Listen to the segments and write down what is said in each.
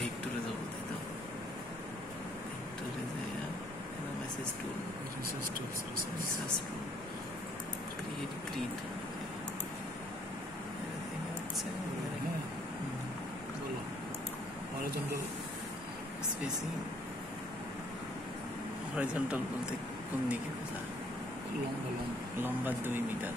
ভিক্টোরে যাবো, তাই তো? ভিক্টোরে যাইয়া মেসেজ টুল, রিসার্চ টুল, ক্রিয়েট গ্রিড বলো হরিজন্টাল স্পেসিং। হরিজন্টাল বলতে কোন দিকে কথা? লম্বা লম্বা 2 মিটার।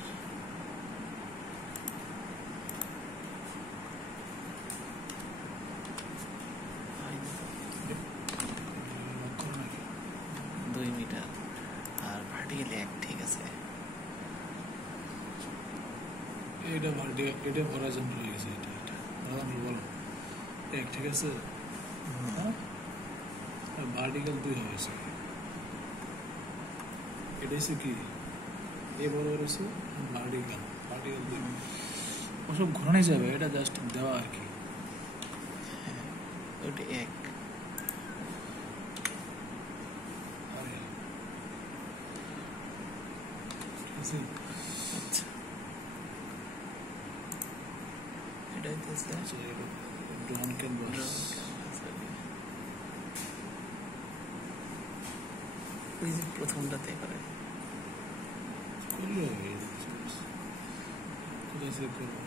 নাকি 2 মিটার আর ভার্টিক্যাল 1, ঠিক আছে। এটা ভার্টিক্যাল, এটা হরিজন্টাল হয়ে গেছে। এটা হরিজন্টাল বলো এক, ঠিক আছে। হ্যাঁ, আর ভার্টিক্যাল 2 হয়ে গেছে। এটা হচ্ছে কি এ বরাবর হচ্ছে ভার্টিক্যাল 2। ওসব ঘুরানো যাবে, এটা জাস্ট দেওয়া আর কি। ওটা 1। আরে ঠিক আছে। আচ্ছা, এটা হইতেছে আচ্ছা, ব্লাঙ্ক ক্যানভাস। ওই যে প্রথমটাতে করে করলে হবে। কোথায় সেভ করবো?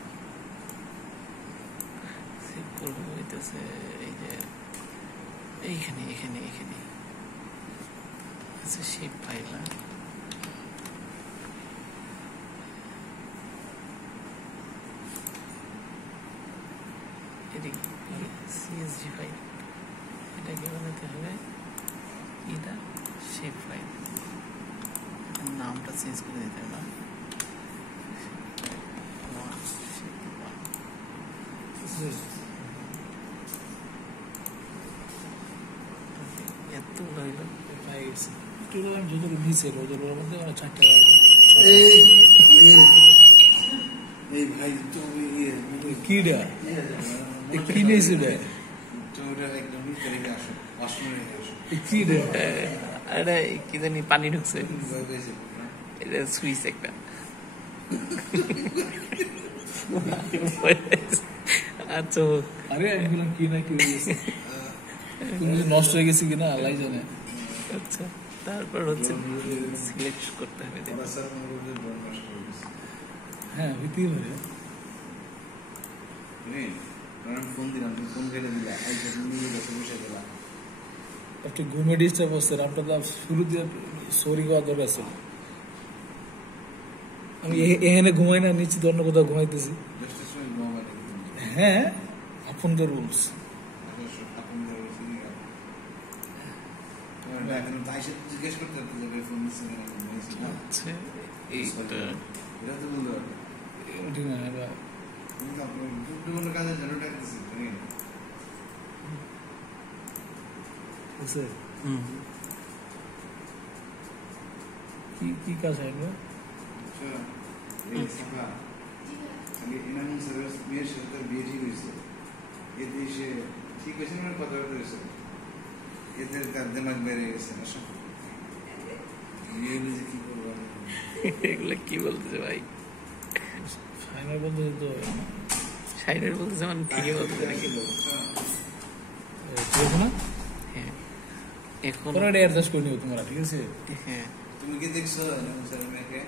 সেভ করবো হইতেছে এই যে এখানে আচ্ছা, শেপ ফাইল না, এদিকে সিএসজি ফাইল, এটাকে বানাতে হবে। এটা শেপ ফাইল, নামটা চেঞ্জ করে দিতে হবে। এতগুলো হইলো। নিচে রোজের মধ্যে ওরা 4 টাকা কিডা কি নিয়েছে রে? কিডা আরে কি জানি পানি ঢুকছে, এটা সুইচ একটা। আচ্ছা, আরে আমি বললাম কি না কি হয়েছে, নষ্ট হয়ে গেছে কিনা আল্লাহ জানে। আচ্ছা, তারপর হচ্ছে সিলেক্ট করতে হবে। হ্যাঁ, হইতেই পারে। একটু ঘুমে ডিস্টার্ব হচ্ছে। আপনার তো শুরু দিয়ে সরি করা দরকার ছিল। আমি এখানে ঘুমাই না, নিচে অন্য কোথাও ঘুমাইতেছি। হ্যাঁ, আপনাদের রুলস। জিজ্ঞেস করতে আচ্ছা, এইটা ঠিক না, এবার কাজের জন্য ডাকতেছি। বুঝছে কি কাজ হয় এবার? মেয়ের সাথে তার বিয়ে ঠিক হয়েছে, এতে সে ঠিক হয়েছে মানে কথা হয়েছে, এতে তার দেমাগ বেড়ে গেছে। কি করবো, এগুলো কি বলতেছে ভাই? ফাইনাল বলতে তো শাইনের বলতেছে, মানে ঠিকই বলতেছে নাকি? না, হ্যাঁ, এখন তোরা এটা অ্যাডজাস্ট করে নিও তোমরা, ঠিক আছে? হ্যাঁ। তুমি কি দেখছো মেয়েকে?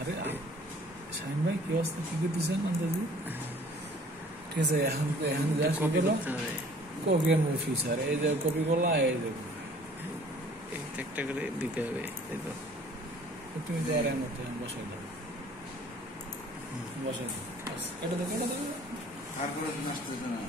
আরে শাহিন ভাই কি অবস্থা, কি করতেছেন আন্দাজি? ঠিক আছে, এখন যা কপি করো করতে হবে, কপি অ্যান্ড ফিচার, এই যে কপি করলাম, এই যে একটা একটা করে দিতে হবে, তাই তো? তুমি তো আর এর মধ্যে বসাই দাও, বসাই দাও। এটা দেখো, আর কোনো আসতে না।